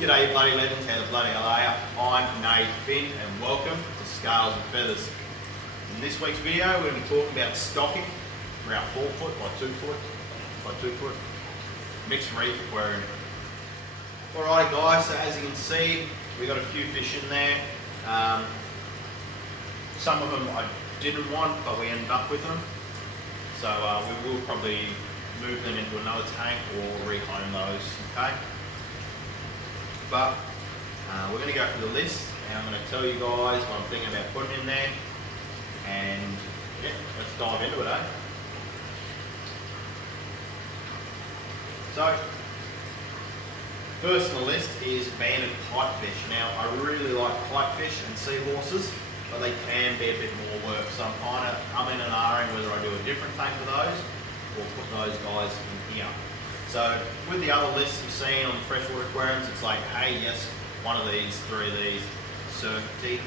G'day you bloody legends, how the bloody hell are ya? I'm Nathan and welcome to Scales and Feathers. In this week's video we're going to be talking about stocking for our 4 foot by 2 foot by 2 foot mixed reef aquarium. Alright guys, so as you can see we got a few fish in there. Some of them I didn't want but we ended up with them. So we will probably move them into another tank or rehome those, okay? But we're going to go through the list and I'm going to tell you guys what I'm thinking about putting in there, and yeah, let's dive into it, eh? So, first on the list is banded pipefish. Now, I really like pipefish and seahorses, but they can be a bit more work, so I'm kind of umming and ahhing whether I do a different tank for those or put those guys in here. So with the other lists you've seen on the freshwater aquariums, it's like, hey, yes, one of these, 3 of these, certainty.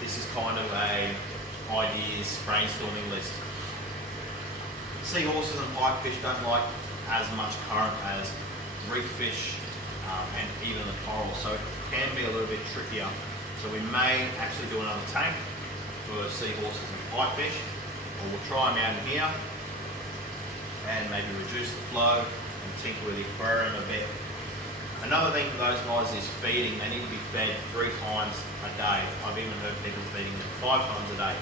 This is kind of a ideas brainstorming list. Seahorses and pipefish don't like as much current as reef fish and even the coral, so it can be a little bit trickier. So we may actually do another tank for seahorses and pipefish, or we'll try them out in here and maybe reduce the flow and tinker with the aquarium a bit. Another thing for those guys is feeding. They need to be fed 3 times a day. I've even heard people feeding them 5 times a day,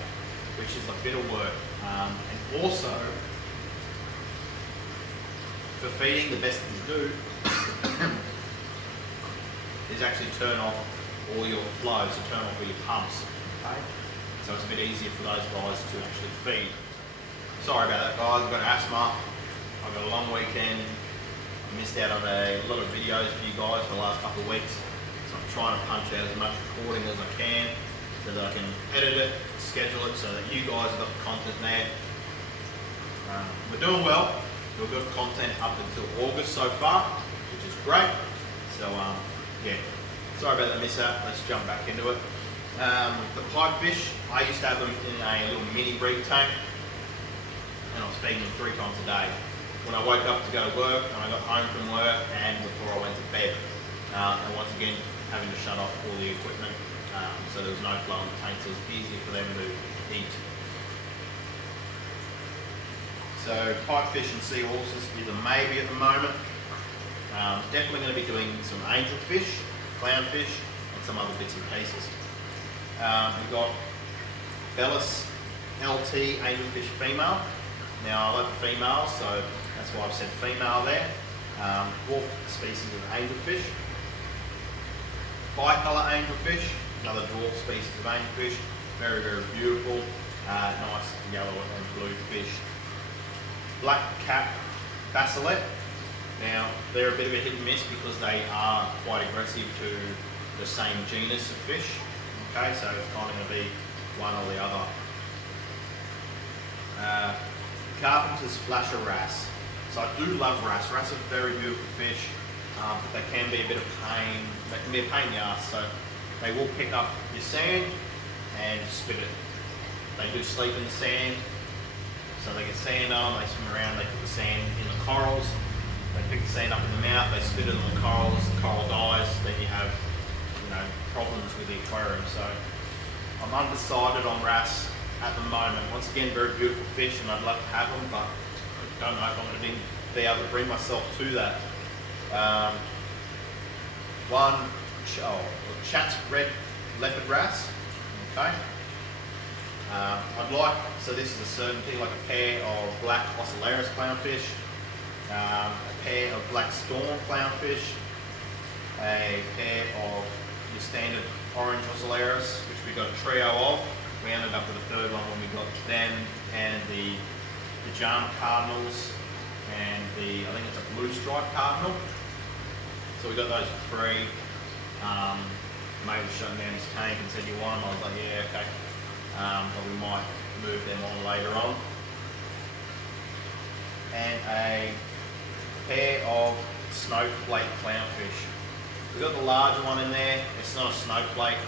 which is a bit of work. And also, for feeding, the best thing to do is actually turn off all your flow, so turn off all your pumps. Okay? So it's a bit easier for those guys to actually feed. Sorry about that guys, I've got asthma. I've got a long weekend. I missed out on a lot of videos for you guys for the last couple of weeks. So I'm trying to punch out as much recording as I can so that I can edit it, schedule it so that you guys have got the content there. We're doing well. We've got content up until August so far, which is great. So yeah, sorry about that miss out. Let's jump back into it. The pipefish, I used to have them in a little mini breed tank, and I was feeding them 3 times a day. When I woke up to go to work, and I got home from work, and before I went to bed. And once again, having to shut off all the equipment, so there was no flow in the tank, so it was easier for them to eat. So pipefish and seahorses is a maybe at the moment. Definitely going to be doing some angelfish, clownfish, and some other bits and pieces. We've got Bellis LT angelfish female. Now I like the female, so that's why I've said female there. Dwarf species of angelfish. Bicolour angelfish, another dwarf species of angelfish. Very, very beautiful. Nice yellow and blue fish. Black cap basilet. Now they're a bit of a hit and miss because they are quite aggressive to the same genus of fish. Okay, so it's kind of going to be one or the other. Carpenter's flasher wrasse. So I do love wrasse. Wrasse are very beautiful fish, but they can be a bit of pain. They can be a pain in the ass. So they will pick up your sand and spit it. They do sleep in the sand. So they get sand on, they swim around, they put the sand in the corals. They pick the sand up in the mouth, they spit it on the corals, the coral dies, then you have, problems with the aquarium. So I'm undecided on wrasse at the moment. Once again, very beautiful fish and I'd love to have them, but I don't know if I'm going to be able to bring myself to that. Chat's red leopard wrasse. Okay. I'd like, so this is a certainty, like a pair of black ocellaris clownfish, a pair of black storm clownfish, a pair of your standard orange ocellaris, which we got a trio of. We ended up with a 3rd one when we got them and the pajama cardinals and I think it's a blue stripe cardinal. So we got those for free. Mate was shutting down his tank and said, "You want them?" I was like, "Yeah, okay." But we might move them on later on. And a pair of snowflake clownfish. We got the larger one in there. It's not a snowflake.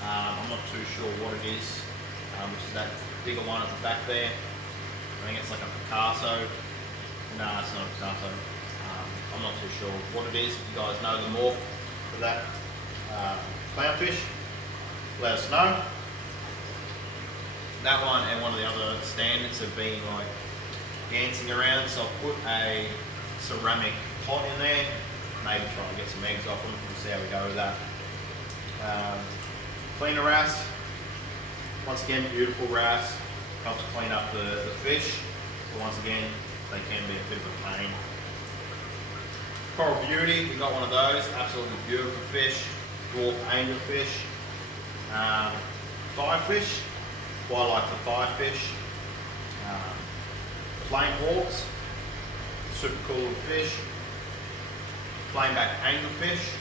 I'm not too sure what it is, which is that bigger one at the back there. I think it's like a Picasso. No, it's not a Picasso. I'm not too sure what it is. If you guys know them more, for that clownfish, let us know. That one and one of the other standards have been like dancing around, so I'll put a ceramic pot in there, maybe try and get some eggs off them. We'll see how we go with that. Cleaner wrasse, once again beautiful wrasse, helps clean up the fish, but once again they can be a bit of a pain. Coral Beauty, we got one of those, absolutely beautiful fish, dwarf angelfish, firefish, quite like the firefish, flame hawks, super cool little fish, flameback angelfish,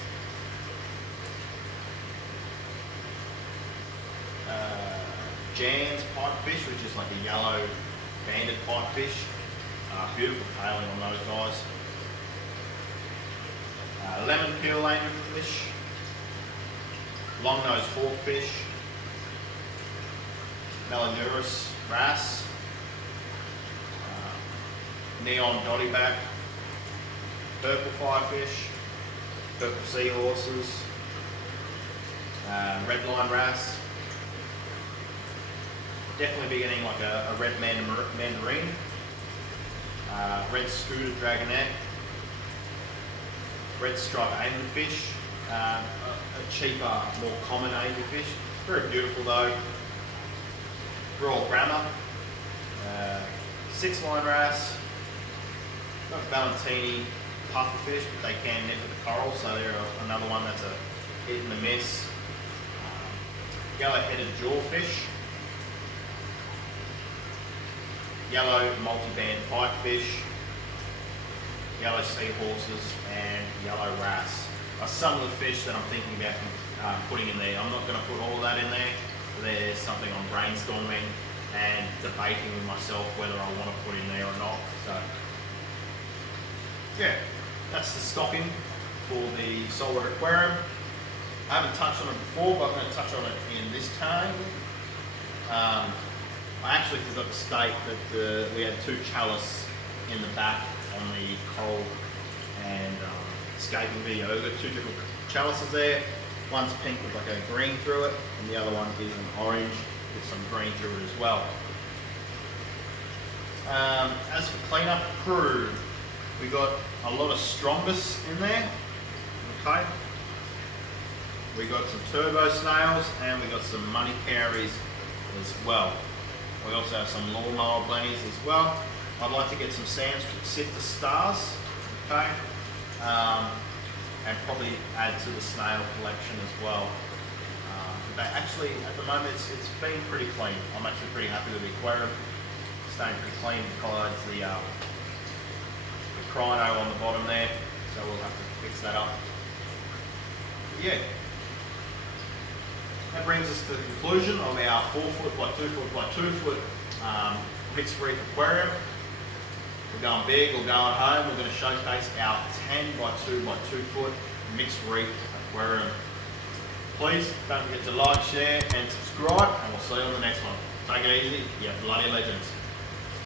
Jan's pipefish, which is like a yellow banded pipefish, beautiful tailing on those guys. Lemon peel angelfish, long-nosed hawkfish, Melanurus wrasse, neon dottyback, purple firefish, purple seahorses, redline wrasse. Definitely be getting like a red mandarin, red scooter dragonet, red stripe angelfish, a cheaper, more common angelfish. Very beautiful though. Royal Grammar, 6-line wrasse, got Valentini pufferfish, but they can net with the coral, so they're another one that's a hit and a miss. Yellow-headed jawfish, yellow multi-band pipefish, yellow seahorses, and yellow wrasse are some of the fish that I'm thinking about putting in there. I'm not going to put all of that in there. There's something I'm brainstorming and debating with myself whether I want to put in there or not. So yeah, that's the stocking for the saltwater aquarium. I haven't touched on it before, but I'm going to touch on it in this tank. I actually forgot to state that we had 2 chalice in the back on the coral and escaping video. We've got 2 different chalices there. One's pink with like a green through it, and the other one is an orange with some green through it as well. As for cleanup crew, we got a lot of Strombus in there. Okay. We got some turbo snails and we got some money cowries as well. We also have some lawnmower blennies as well. I'd like to get some sifter stars, okay, and probably add to the snail collection as well. But actually, at the moment, it's been pretty clean. I'm actually pretty happy with the aquarium. It's staying pretty clean besides the crino on the bottom there, so we'll have to fix that up. But yeah. That brings us to the conclusion of our 4-foot by 2-foot by 2-foot mixed reef aquarium. We're going big, we're going home. We're going to showcase our 10 by 2 by 2-foot mixed reef aquarium. Please don't forget to like, share and subscribe, and we'll see you on the next one. Take it easy, you bloody legends.